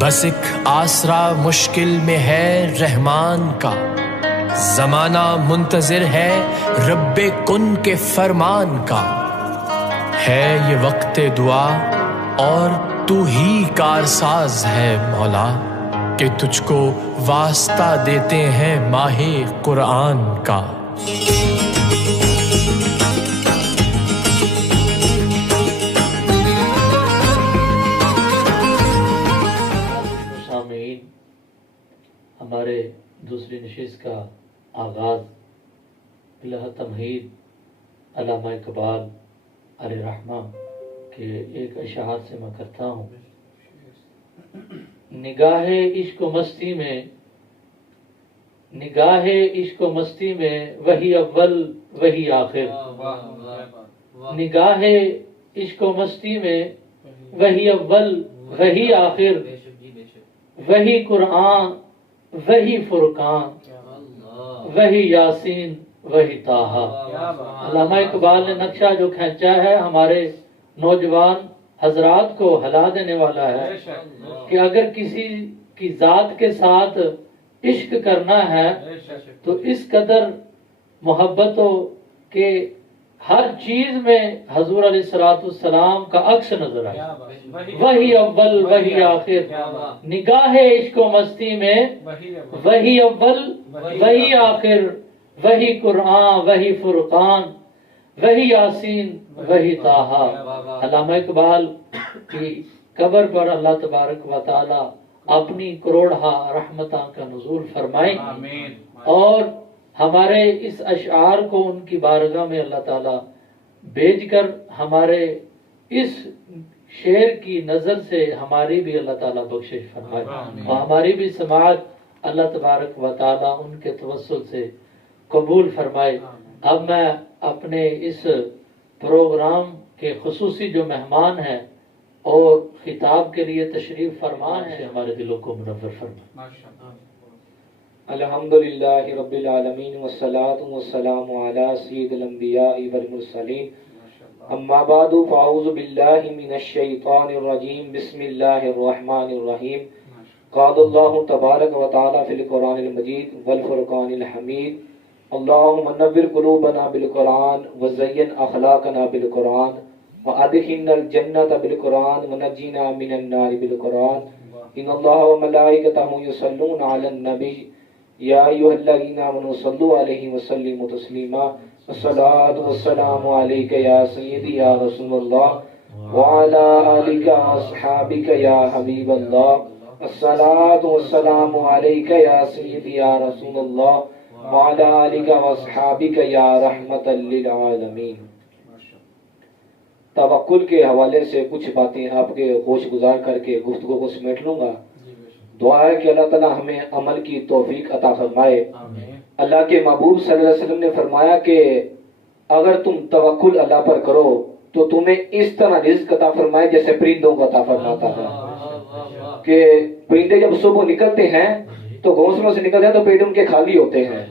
بس ایک آسرا مشکل میں ہے رحمان کا، زمانہ منتظر ہے رب کن کے فرمان کا، ہے یہ وقت دعا اور تو ہی کارساز ہے مولا، کہ تجھ کو واسطہ دیتے ہیں ماہ قرآن کا۔ ہمارے دوسری نشست کا آغاز بلہ تمہید علامہ اقبال علیہ رحمہ کے ایک اشعار سے میں کرتا ہوں۔ نگاہ عشق و مستی میں، نگاہ عشق و مستی میں وہی اول وہی آخر، نگاہ عشق و مستی میں وہی اول وہی آخر، وہی قرآن وہی فرقان، وہی یاسین وہی طٰہٰ۔ علامہ اقبال نے نقشہ جو کھینچا ہے ہمارے نوجوان حضرات کو ہلا دینے والا ہے کہ اگر کسی کی ذات کے ساتھ عشق کرنا ہے تو اس قدر محبت ہو کہ ہر چیز میں حضور علیہ السلام کا عکس نظر آئے، وہی اول وہی آخر، نگاہ عشق و مستی میں وہی اول وہی آخر، وہی قرآن وہی فرقان، وہی یاسین وہی طٰہٰ۔ علامہ اقبال کی قبر پر اللہ تبارک و تعالی اپنی کروڑہا رحمتاں کا نزول فرمائیں، اور ہمارے اس اشعار کو ان کی بارگاہ میں اللہ تعالیٰ بھیج کر ہمارے اس شعر کی نظر سے ہماری بھی اللہ تعالیٰ بخشش فرمائے، اور ہماری بھی سماعت اللہ تبارک و تعالیٰ ان کے توسل سے قبول فرمائے۔ اب میں اپنے اس پروگرام کے خصوصی جو مہمان ہیں اور خطاب کے لیے تشریف فرما ہے، ہمارے دلوں کو منور فرمائے۔ الحمدللہ رب العالمین والصلاة والسلام علی سید الانبیاء والمرسلین، اما بعد فاعوذ باللہ من الشیطان الرجیم، بسم اللہ الرحمن الرحیم۔ قال اللہ تبارک و تعالی فی القرآن المجید والفرقان الحمید، اللہم نور قلوبنا بالقرآن وزین اخلاقنا بالقرآن وادخلنا الجنۃ بالقرآن ونجینا من النار بالقرآن، ان اللہ وملائکتہ یصلون علی النبی یا ایھا الذین آمنوا صلوا علیہ وسلموا تسلیما، الصلاۃ والسلام علیک یا سیدی یا رسول اللہ وعلی آلک واصحابک یا حبیب اللہ، الصلاۃ والسلام علیک یا سیدی یا رسول اللہ وعلی آلک واصحابک یا رحمۃ للعالمین۔ توکل کے حوالے سے کچھ باتیں آپ کے ہوش گزار کر کے گفتگو کو سمیٹ لوں گا۔ دعا ہے کہ اللہ تعالی ہمیں عمل کی توفیق عطا فرمائے۔ اللہ کے محبوب صلی اللہ علیہ وسلم نے فرمایا کہ اگر تم توکل اللہ پر کرو تو تمہیں اس طرح رزق عطا فرمائے جیسے پرندوں کو عطا فرماتا ہے، کہ پرندے جب صبح نکلتے ہیں تو گھونسلوں سے نکلتے ہیں تو پیٹ ان کے خالی ہوتے ہیں۔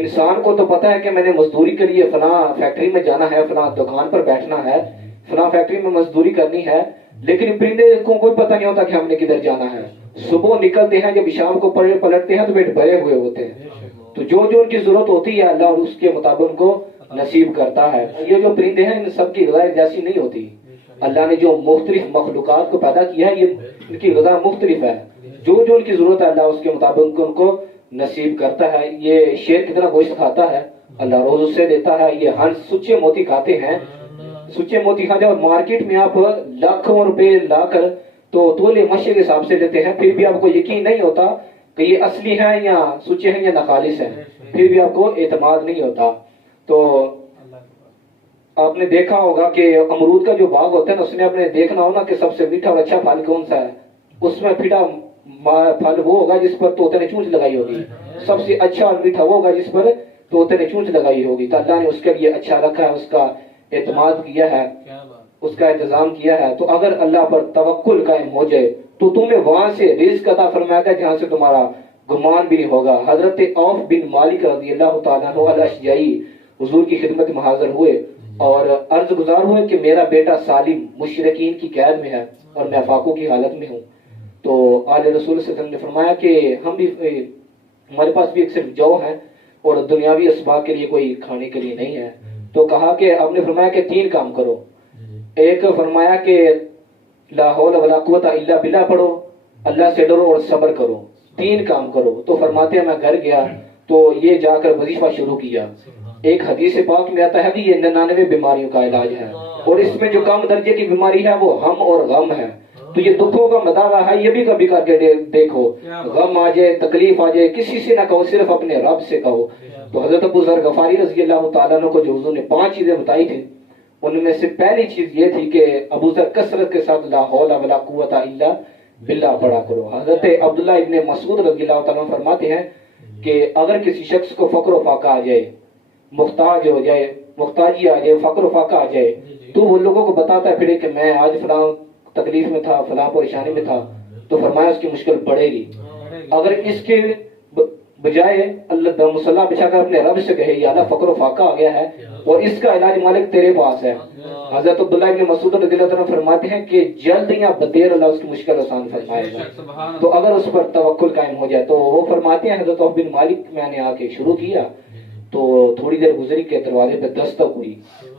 انسان کو تو پتا ہے کہ میں نے مزدوری کے لیے فلاں فیکٹری میں جانا ہے، فلاں دکان پر بیٹھنا ہے، فلاں فیکٹری میں مزدوری کرنی ہے، لیکن پرندے کو کوئی پتہ نہیں ہوتا کہ ہم نے کدھر جانا ہے۔ صبح نکلتے ہیں، جب شام کو پلٹتے ہیں تو پیٹ بھرے ہوئے ہوتے ہیں، تو جو جو ان کی ضرورت ہوتی ہے اللہ اس کے مطابق ان کو نصیب کرتا ہے۔ یہ جو پرندے ہیں ان سب کی غذا جیسی نہیں ہوتی، اللہ نے جو مختلف مخلوقات کو پیدا کیا ہے یہ ان کی غذا مختلف ہے، جو جو ان کی ضرورت ہے اللہ اس کے مطابق ان کو نصیب کرتا ہے۔ یہ شیر کتنا گوشت کھاتا ہے اللہ روز اس سے دیتا ہے۔ یہ ہنس سچے موتی کھاتے ہیں، سچے موتی کھاتے ہیں، اور مارکیٹ میں آپ لاکھوں روپے لا کر تو تولے مشے کے حساب سے لیتے ہیں، پھر بھی آپ کو یقین نہیں ہوتا کہ یہ اصلی ہیں یا سچے ہیں یا ناخالص ہیں، پھر بھی آپ کو اعتماد نہیں ہوتا۔ تو آپ نے دیکھا ہوگا کہ امرود کا جو باغ ہوتا ہے نا، اس نے اپنے دیکھنا ہونا کہ سب سے میٹھا اور اچھا پھل کون سا ہے، اس میں پھٹا پھل وہ ہوگا جس پر طوطے نے چونچ لگائی ہوگی، سب سے اچھا اور میٹھا وہ ہوگا جس پر طوطے نے چونچ لگائی ہوگی۔ تو اللہ نے اس کے لیے اچھا رکھا ہے، اس کا اعتماد کیا ہے، اس کا انتظام کیا ہے۔ تو اگر اللہ پر توکل قائم ہو جائے تو تمہیں وہاں سے رزق عطا فرمائے گا جہاں سے تمہارا گمان بھی نہیں ہوگا۔ حضرت عوف بن مالک رضی اللہ تعالیٰ عنہ الاشجعی حضور کی خدمت میں حاضر ہوئے اور عرض گزار ہوئے کہ میرا بیٹا سالم مشرکین کی قید میں ہے اور میں فاقوں کی حالت میں ہوں. تو آل رسول صلی اللہ علیہ وسلم نے فرمایا کہ ہم بھی ہمارے پاس بھی ایک صرف جو ہے اور دنیاوی اسباب کے لیے کوئی کھانے کے لیے نہیں ہے. تو کہا کہ آپ نے فرمایا کہ 3 کام کرو. ایک فرمایا کہ لا حول ولا قوت الا باللہ پڑھو, اللہ سے ڈرو اور صبر کرو. 3 کام کرو. تو فرماتے ہیں میں گھر گیا تو یہ جا کر وظیفہ شروع کیا. ایک حدیث پاک میں آتا ہے کہ یہ 99 بیماریوں کا علاج ہے اور اس میں جو کم درجے کی بیماری ہے وہ ہم اور غم ہے. تو یہ دکھوں کا مداوع ہے, یہ بھی کبھی کر کے دیکھو. غم آ جائے, تکلیف آ جائے, کسی سے نہ کہو, صرف اپنے رب سے کہو. تو حضرت ابو ذر غفاری رضی اللہ تعالیٰ عنہ کو جو حضور نے 5 چیزیں بتائی تھی, ان میں سے پہلی چیز یہ تھی کہ ابو ذر کثرت کے ساتھ لا حول ولا قوت الا باللہ پڑھا کرو. حضرت عبداللہ ابن مسعود رضی اللہ تعالیٰ عنہ فرماتے ہیں کہ اگر کسی شخص کو فقر و فاقہ آ جائے, محتاج ہو جائے, محتاجی آ جائے, فقر و فاقہ آ جائے, تو وہ لوگوں کو بتاتا ہے پھر کہ میں آج فلاں تکلیف میں تھا, فلاں پریشانی میں تھا, تو فرمایا اس کی مشکل بڑھے گی. اگر اس کے بجائے اللہ مصالحہ بچھا کر اپنے رب سے کہے یا اللہ فقر و فاقہ آ گیا ہے اور اس کا علاج مالک تیرے پاس ہے. حضرت عبداللہ ابن مسعود رضی اللہ عنہ فرماتے ہیں کہ جلد یا بدیر اللہ اس کی مشکل آسان فرمائے گا. تو اگر اس پر توکل قائم ہو جائے. تو وہ فرماتے ہیں حضرت عوف بن مالک میں نے آ کے شروع کیا تو تھوڑی دیر گزری کے دروازے پہ دستک ہوئی.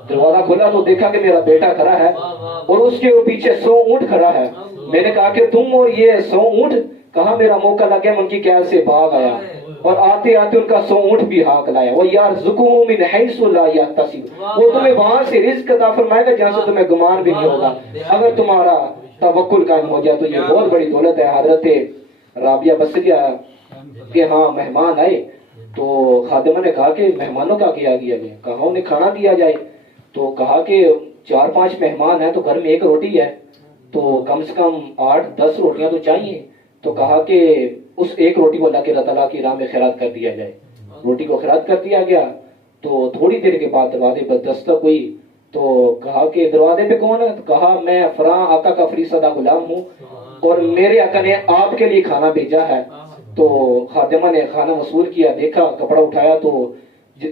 دروازہ کھولا تو دیکھا کہ میرا بیٹا کھڑا ہے اور اس کے پیچھے 100 اونٹ کھڑا ہے. میں نے کہا کہ تم اور یہ 100 اونٹ کہاں؟ میرا موقع لگے ان کی قید سے بھاگ آیا اور آتے آتے ان کا 100 اونٹ بھی ہاک لایا. وہ یرزقہم من حیث لا یحتسب, وہ تمہیں وہاں سے رزق عطا فرمائے گا جہاں سے تمہیں گمان بھی نہیں ہوگا اگر تمہارا توکل قائم ہو جائے. تو یہ بہت بڑی دولت ہے. حضرت رابعہ بصریہ کہ ہاں مہمان آئے تو خادمہ نے کہا کہ مہمانوں کا کیا گیا ہے؟ کہا انہیں کھانا دیا جائے. تو کہا کہ 4-5 مہمان ہیں تو گھر میں 1 روٹی ہے تو کم سے کم 8-10 روٹیاں تو چاہیے. تو کہا کہ اس 1 روٹی کو اللہ کے تعالیٰ کی راہ میں خیرات کر دیا جائے. روٹی کو خیرات کر دیا گیا. تو تھوڑی دیر کے بعد دروازے پر دستک ہوئی تو کہا کہ دروازے پہ کون ہے؟ تو کہا میں فلاں آقا کا فریضہ غلام ہوں اور میرے آقا نے آپ کے لیے کھانا بھیجا ہے. تو خادمہ نے کھانا وصول کیا, دیکھا, کپڑا اٹھایا تو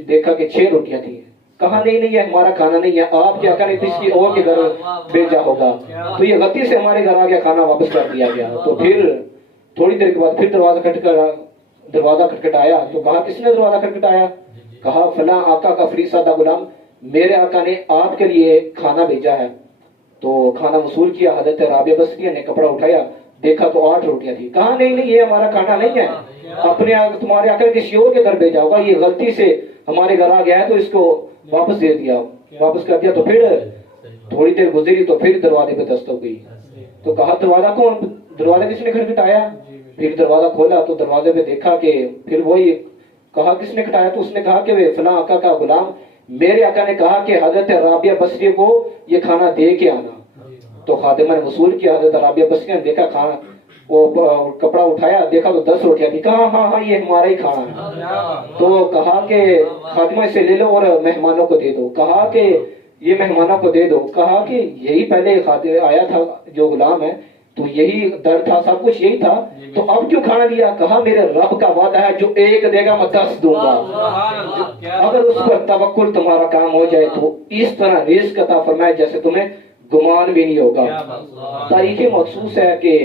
دیکھا کہ 6 روٹیاں تھیں. کہا نہیں نہیں یہ ہمارا کھانا نہیں ہے, آپ کے آقا نے کسی اور کے گھر بھیجا ہوگا. تو یہ غلطی سے ہمارے گھر آ گیا, کھانا واپس کر دیا گیا. تو پھر تھوڑی دیر کے بعد پھر دروازہ کھٹکھٹایا. تو کہا کس نے دروازہ کھٹکھٹایا؟ کہا فلاں آقا کا فریضہ غلام, میرے آقا نے آپ کے لیے کھانا بھیجا ہے. تو کھانا وصول کیا. حضرت رابعہ بصریہ نے کپڑا اٹھایا, دیکھا تو 8 روٹیاں تھی. کہا نہیں نہیں یہ ہمارا کھانا نہیں ہے, اپنے تمہارے آقا نے کسی اور کے گھر بھیجا ہوگا, یہ غلطی سے ہمارے گھر آ گیا ہے تو اس کو واپس دے دیا, واپس کر دیا. تو پھر تھوڑی دیر گزری تو پھر دروازے پہ دستک ہوئی. تو کہا دروازہ کون؟ دروازہ کس نے کھٹکھٹایا؟ پھر دروازہ کھولا تو دروازے پہ دیکھا کہ پھر وہی. کہا کس نے کھٹایا؟ تو اس نے کہا کہ فلاں آقا کا غلام, میرے آقا نے کہا کہ حضرت رابعہ بصریہ کو یہ کھانا دے کے آنا. تو خادمہ نے وصول کیا. حضرت رابعہ بصریہ نے دیکھا کھانا, وہ کپڑا اٹھایا, دیکھا تو 10 روٹیاں تھی. کہا ہاں ہاں یہ ہمارا ہی کھانا ہے. تو کہا کہ خادمہ اسے لے لو اور مہمانوں کو دے دو. کہا کہ یہ مہمانوں کو دے دو. کہا کہ یہی پہلے آیا تھا جو غلام ہے تو یہی درد تھا, سب کچھ یہی تھا, تو اب کیوں کھانا دیا؟ کہا میرے رب کا وعدہ ہے جو 1 دے گا میں 10 دوں گا. اگر اس پر توکل تمہارا کام ہو جائے تو اس طرح رزق عطا فرمائے جیسے تمہیں گمان بھی نہیں ہوگا. تاریخ مخصوص ہے کہ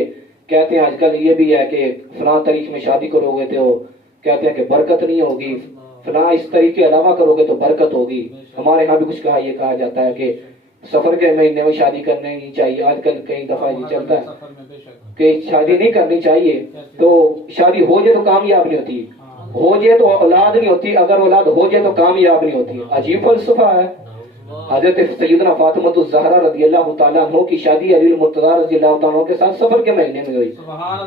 کہتے ہیں آج کل یہ بھی ہے کہ فلاں تاریخ میں شادی کرو گے تو کہتے ہیں کہ برکت نہیں ہوگی, فلاں اس طریقے علاوہ کرو گے تو برکت ہوگی. ہمارے ہاں بھی کچھ یہ کہا جاتا ہے کہ سفر کے مہینے میں شادی کرنے نہیں چاہیے. آج کل کئی دفعہ یہ چلتا ہے کہ شادی نہیں کرنی چاہیے. تو شادی ہو جائے تو کامیاب نہیں ہوتی, ہو جائے تو اولاد نہیں ہوتی, اگر اولاد ہو جائے تو کامیاب نہیں ہوتی. عجیب فلسفہ ہے. حضرت سیدنا فاطمہ الزہرا رضی اللہ تعالیٰ عنہ کی شادی علی المرتضیٰ رضی اللہ تعالیٰ عنہ کے ساتھ سفر کے مہینے میں ہوئی.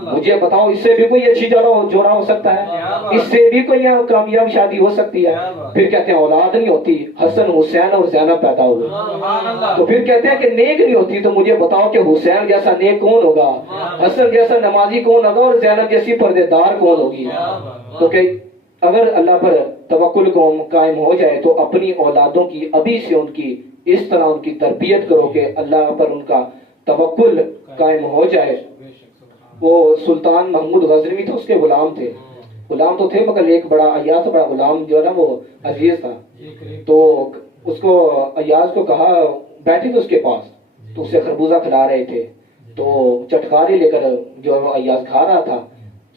مجھے بتاؤ اس سے بھی کوئی اچھی جوڑا ہو سکتا ہے؟ اس سے بھی کوئی کامیاب شادی ہو سکتی ہے؟ پھر کہتے ہیں اولاد نہیں ہوتی, حسن حسین اور زینب پیدا ہوئے. تو پھر کہتے ہیں کہ نیک نہیں ہوتی, تو مجھے بتاؤ کہ حسین جیسا نیک کون ہوگا, حسن جیسا نمازی کون ہوگا اور زینب جیسی پردے دار کون ہوگی؟ تو کہ اگر اللہ پر توکل قائم ہو جائے تو اپنی اولادوں کی ابھی سے ان کی اس طرح ان کی تربیت کرو کہ اللہ پر ان کا توکل قائم ہو جائے. وہ سلطان محمود غزنوی تھے, اس کے غلام تھے, غلام تو تھے مگر ایک بڑا عیاش بڑا غلام جو ہے نا وہ عزیز تھا. تو اس کو ایاز کو کہا، بیٹھی تو اس کے پاس تو اسے خربوزہ کھلا رہے تھے، تو چٹکاری لے کر جو وہ ایاز کھا رہا تھا،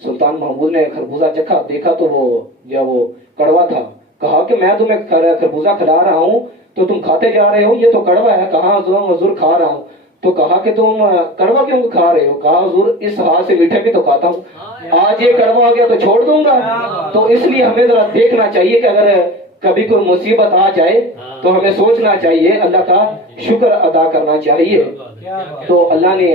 سلطان محمود نے خربوزہ چکھا، دیکھا تو وہ کڑوا تھا، کہا کہ میں تمہیں خربوزہ کھلا رہا ہوں تو تم کھاتے جا رہے ہو، یہ تو کڑوا ہے۔ کہا حضور کھا رہا ہوں۔ تو کہا کہ تم کڑوا کیوں کھا رہے ہو؟ کہا حضور اس ہاتھ سے میٹھے بھی تو کھاتا ہوں، آج یہ کڑوا آ گیا تو چھوڑ دوں گا۔ تو اس لیے ہمیں ذرا دیکھنا چاہیے کہ اگر کبھی کوئی مصیبت آ جائے تو ہمیں سوچنا چاہیے، اللہ کا شکر ادا کرنا چاہیے۔ تو اللہ نے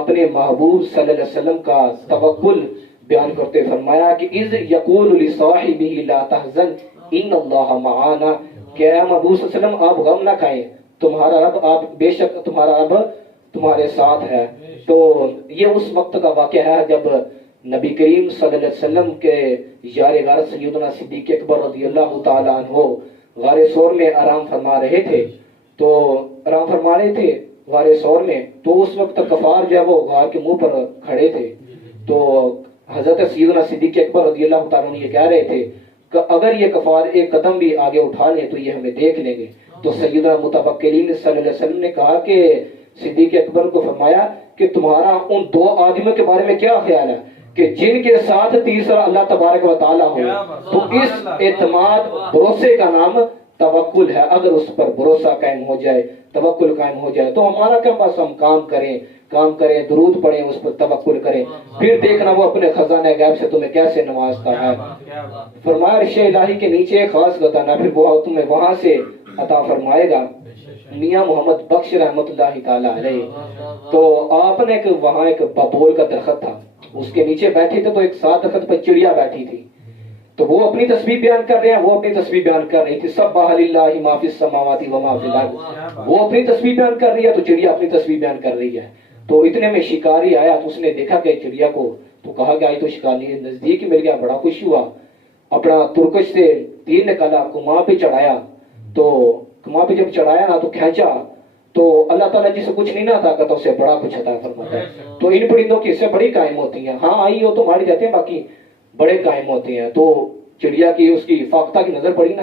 اپنے محبوب صلی اللہ علیہ وسلم کا توکل بیان کرتے فرمایا کہ اذ یقول لصاحبہ لا تحزن ان اللہ معانا، کہ اے محبوب صلی اللہ علیہ وسلم آپ غم نہ کھائیں، تمہارا رب آپ بے شک تمہارا رب تمہارے ساتھ ہے۔ تو یہ اس وقت کا واقعہ ہے جب نبی کریم صلی اللہ علیہ وسلم کے یار غار سیدنا صدیق اکبر رضی اللہ تعالیٰ عنہ غار ثور میں آرام فرما رہے تھے، تو آرام فرما رہے تھے غار ثور میں، تو اس وقت کفار جو ہے وہ غار کے منہ پر کھڑے تھے، تو حضرت سیدنا صدیق اکبر رضی اللہ تعالیٰ عنہ یہ کہہ رہے تھے کہ اگر یہ کفار ایک قدم بھی آگے اٹھا لیں تو یہ ہمیں دیکھ لیں گے۔ تو سیدنا متوکلین صلی اللہ علیہ وسلم نے کہا کہ صدیق اکبر کو فرمایا کہ تمہارا ان دو آدمیوں کے بارے میں کیا خیال ہے کہ جن کے ساتھ تیسرا اللہ تبارک و تعالیٰ ہو؟ تو اس اعتماد بھروسے کا نام توکل ہے۔ اگر اس پر بھروسہ قائم ہو جائے، توکل قائم ہو جائے، تو ہمارا کیا بس ہم کام کریں، درود پڑھیں، اس پر توکل کریں، پھر دیکھنا وہ اپنے خزانہ غیب سے تمہیں کیسے نوازتا ہے۔ فرمایا عرش الہی کے نیچے ایک خاص خزانہ، پھر وہ تمہیں وہاں سے عطا فرمائے گا۔ میاں محمد بخش رحمت اللہ تعالی علیہ، تو آپ نے وہاں ایک ببول کا درخت تھا، اس کے نیچے بیٹھے تھے، تو ایک ساتھ درخت پر چڑیا بیٹھی تھی، تو وہ اپنی تسبیح بیان کر رہے ہیں، وہ اپنی تسبیح بیان کر رہی تھی، سبح للہ ما فی السماوات و ما فی الارض، وہ اپنی تسبیح بیان کر رہی ہے تو چڑیا اپنی تسبیح بیان کر رہی ہے۔ تو اتنے میں شکاری آیا، تو اس نے دیکھا کہ چڑیا کو، تو کہا کہ آئی تو شکاری نزدیک مل گیا، بڑا خوش ہوا، اپنا ترکش سے تیر نکالا، کماں پہ چڑھایا، تو کماں پہ جب چڑھایا نا تو کھینچا، تو اللہ تعالیٰ جسے کچھ نہیں نہ عطا کرتا اسے بڑا کچھ عطا فرماتا ہے۔ تو ان پرندوں کی اس سے بڑی قائم ہوتی ہیں، ہاں آئی ہو تو ماری جاتے ہیں، باقی بڑے قائم ہوتے ہیں۔ تو چڑیا کی اس کی فاختہ کی نظر پڑی نا،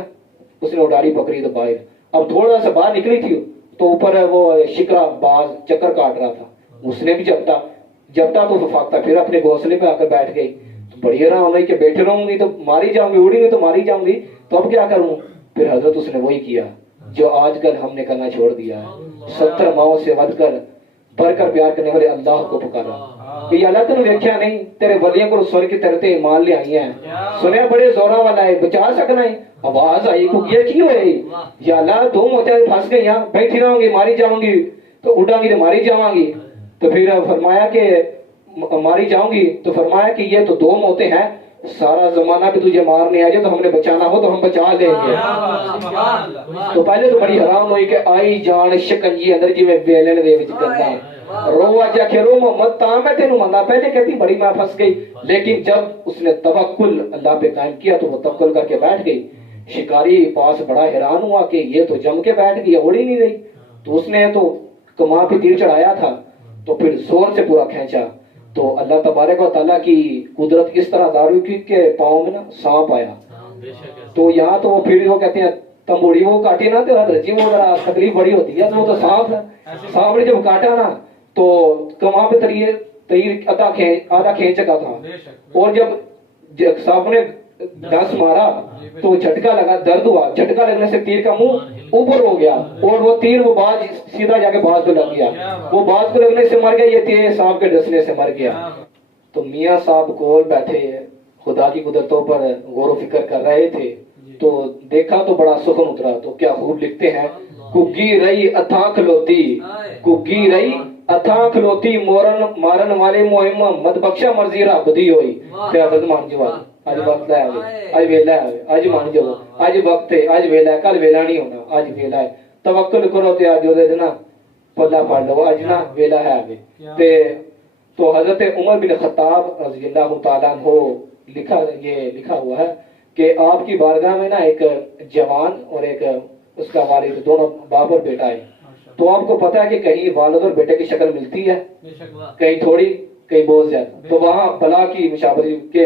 اس نے اڈاری پکڑی تو باہر، اب تھوڑا سا باہر نکلی تھی تو اوپر وہ شکرا باز چکر کاٹ رہا تھا، اس نے بھی جبتا تو فاختہ پھر اپنے گھونسلے پہ آ کر بیٹھ گئی، تو بڑی حیران ہوئی کہ بیٹھے رہوں گی تو ماری جاؤں گی، اڑی گی تو ماری جاؤں گی، تو اب کیا کروں؟ پھر حضرت اس نے وہی کیا جو آج کل ہم نے کرنا چھوڑ دیا ہے، 70 ماؤں سے ود کر بڑھ کر پیار کرنے والے اللہ کو پکارا کہ یا اللہ تنو دیکھیا نہیں تیرے ولیوں کو سن کے تیرے تے ایمان لے آئی ہیں، سنیا بڑے زورا والا ہے، بچا سکنا ہے، آواز آئی کو یہ کی ہوئے یا اللہ دو موتیں پھنس گئی ہیں، بیٹھی رہوں گی ماری جاؤں گی، تو اڑاں گی تو ماری جاؤں گی، تو پھر فرمایا کہ ماری جاؤں گی، تو فرمایا کہ یہ تو دو موتیں ہیں، سارا زمانہ بھی تجھے مارنے آ جائے تو ہم نے بچانا ہو تو ہم بچا لیں گے۔ تو پہلے تو بڑی حیران ہوئی کہ آئی جان شکنجی اندر جی میں بیلن دے وچ کرنا رو آجا کہ رو محمد تاں میں تینوں مندا، پہلے کہتی بڑی میں پھنس گئی، لیکن جب اس نے توکل اللہ پہ قائم کیا تو وہ توکل کر کے بیٹھ گئی۔ شکاری پاس بڑا حیران ہوا کہ یہ تو جم کے بیٹھ گئی، اڑی نہیں رہی، تو اس نے تو کماں پہ تیر چڑھایا تھا، تو پھر زور سے پورا کھینچا، تو اللہ تبارک و تعالیٰ کی قدرت اس طرح داروی کی کہ پاؤں میں نا سانپ آیا، تو یہاں تو پھر وہ کہتے ہیں تمبوڑی وہ کاٹے نا تو حضرت جی وہ ذرا تکلیف بڑی ہوتی ہے، تو وہ تو سانپ ہے، سانپ نے جب کاٹا نا تو کماں پہ تیر آدھا کھینچ چکا تھا، اور جب سانپ نے ڈس مارا تو جھٹکا لگا، درد ہوا، جھٹکا لگنے سے تیر کا منہ اوپر ہو گیا، اور وہ تیر وہ باز سیدھا جا کے باز کو لگ گیا، وہ باز کو لگنے سے مر گیا، یہ تیر سانپ کے ڈسنے سے مر گیا۔ تو میاں صاحب کول بیٹھے خدا کی قدرتوں پر غور و فکر کر رہے تھے، تو دیکھا تو بڑا سخن اترا، تو کیا خوب لکھتے ہیں، کگی رہی اتھاں کھلوتی، کگی رہی اتھاں کھلوتی، مارن والے محمد بخشا مرضی رب دی ہوئی، تے حضرت مان جواب اج وقت ہے، اج ویلا ہے، اج مان جاؤ، اج وقت ہے، اج ویلا ہے، کل ویلا نہیں ہونا، اج ویلا ہے، توکل کرو تے اج دے نا پلا پڑ لو، اج نا ویلا ہے تے۔ تو حضرت عمر بن خطاب رضی اللہ تعالیٰ عنہ لکھا ہوا ہے کہ آپ کی بارگاہ میں نا ایک جوان اور ایک اس کا والد، دونوں باپ اور بیٹا ہے، تو آپ کو پتا ہے کہ کہیں والد اور بیٹے کی شکل ملتی ہے، کہیں تھوڑی کہیں بہت زیادہ، تو وہاں بلا کی مشابہت کے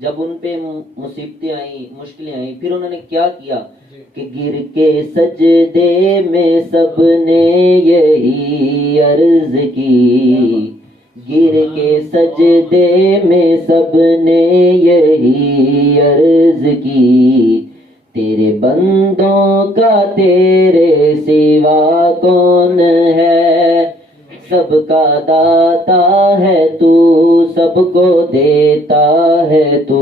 جب ان پہ مصیبتیں آئیں، مشکلیں آئیں، پھر انہوں نے کیا کیا کہ گر کے سجدے میں سب نے یہی عرض کی، گر کے سجدے میں سب نے یہی عرض کی، تیرے بندوں کا تیرے سوا کون ہے، سب کا داتا ہے تو، سب کو دیتا ہے تو،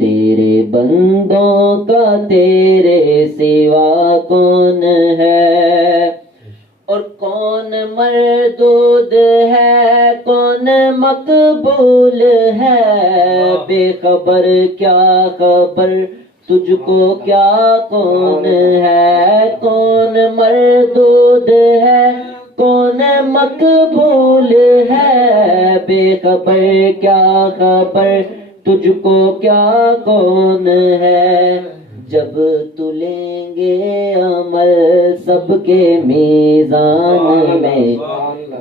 تیرے بندوں کا تیرے سوا کون ہے، اور کون مردود ہے کون مقبول ہے، بے خبر کیا خبر تجھ کو کیا کون ہے، کون مردود ہے کون مقبول ہے، بے خبر کیا خبر تجھ کو کیا کون ہے، جب تلیں گے عمل سب کے میزان میں،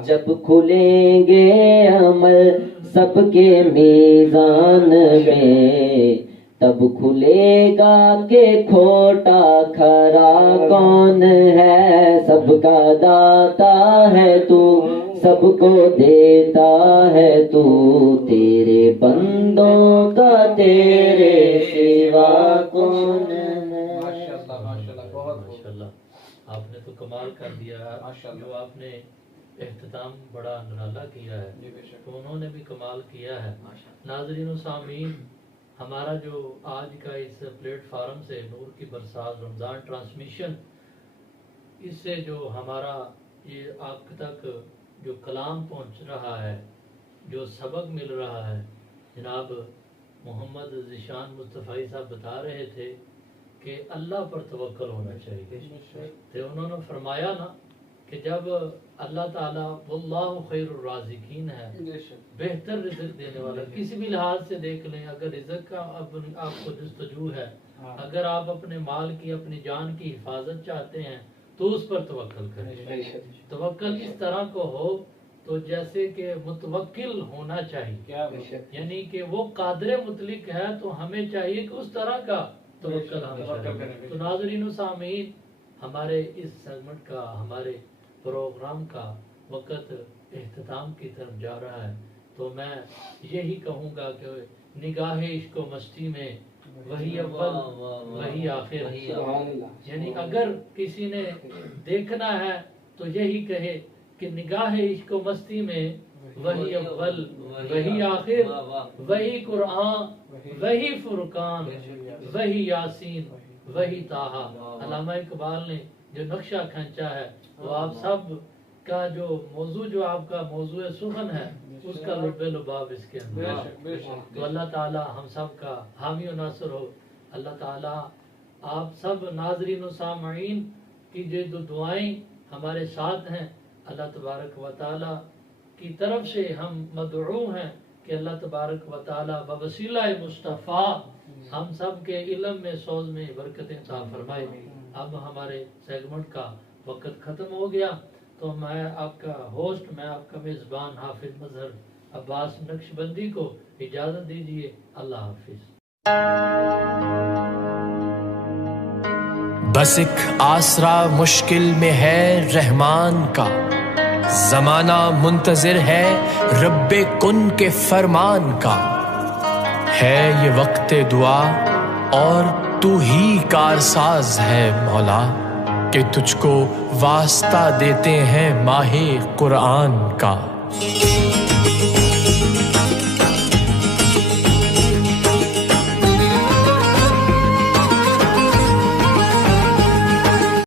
جب کھلیں گے عمل سب کے میزان میں، تب کھلے گا کہ کھوٹا کھرا کون ہے، سب کا داتا ہے تو، سب کو دیتا ہے تو، تیرے بندوں کا تیرے سوا کون ہے۔ ماشاءاللہ آپ نے تو کمال کر دیا، جو آپ نے اختتام بڑا نرالا کیا ہے تو انہوں نے بھی کمال کیا ہے۔ ناظرین و سامعین، ہمارا جو آج کا اس پلیٹ فارم سے نور کی برسات رمضان ٹرانسمیشن، اس سے جو ہمارا یہ آپ تک جو کلام پہنچ رہا ہے، جو سبق مل رہا ہے، جناب محمد ذیشان مصطفی صاحب بتا رہے تھے کہ اللہ پر توکل ہونا چاہیے، تو انہوں نے فرمایا نا کہ جب اللہ تعالیٰ واللہ خیر الرازقین ہے، بہتر رزق دینے والا، کسی بھی لحاظ سے دیکھ لیں، اگر رزق کا آپ کو جستجو ہے، اگر آپ اپنے مال کی اپنی جان کی حفاظت چاہتے ہیں تو اس پر توکل کریں۔ توکل اس طرح کو ہو تو جیسے کہ متوکل ہونا چاہیے، یعنی کہ وہ قادر مطلق ہے تو ہمیں چاہیے کہ اس طرح کا توکل ہم کریں۔ تو ناظرین و سامعین، ہمارے اس سیگمنٹ کا، ہمارے پروگرام کا وقت اختتام کی طرف جا رہا ہے، تو میں یہی کہوں گا کہ نگاہ عشق و مستی میں وہی اول وہی آخر، یعنی اگر کسی نے دیکھنا ہے تو یہی کہے کہ نگاہ عشق و مستی میں وہی اول وہی آخر، وہی قرآن وہی فرقان وہی یاسین وہی طٰہٰ۔ علامہ اقبال نے جو نقشہ کھینچا ہے وہ آپ سب کا جو موضوع، جو آپ کا موضوع سخن ہے، اس کا لب لباب اس کے اندر۔ تو اللہ تعالیٰ ہم سب کا حامی و ناصر ہو۔ اللہ تعالیٰ آپ سب ناظرین و سامعین کی جو دعائیں ہمارے ساتھ ہیں، اللہ تبارک و تعالیٰ کی طرف سے ہم مدعو ہیں کہ اللہ تبارک و تعالیٰ بوسیلہ مصطفیٰ ہم سب کے علم میں، سوز میں برکتیں عطا فرمائے۔ اب ہمارے سیگمنٹ کا وقت ختم ہو گیا، تو میں آپ کا ہوسٹ، میں آپ کا میزبان حافظ مظہر عباس نقشبندی کو اجازت دیجیے۔ اللہ حافظ۔ بس ایک آسرا مشکل میں ہے رحمان کا، زمانہ منتظر ہے رب کن کے فرمان کا، ہے یہ وقت دعا اور تو ہی کارساز ہے مولا، کہ تجھ کو واسطہ دیتے ہیں ماہ قرآن کا۔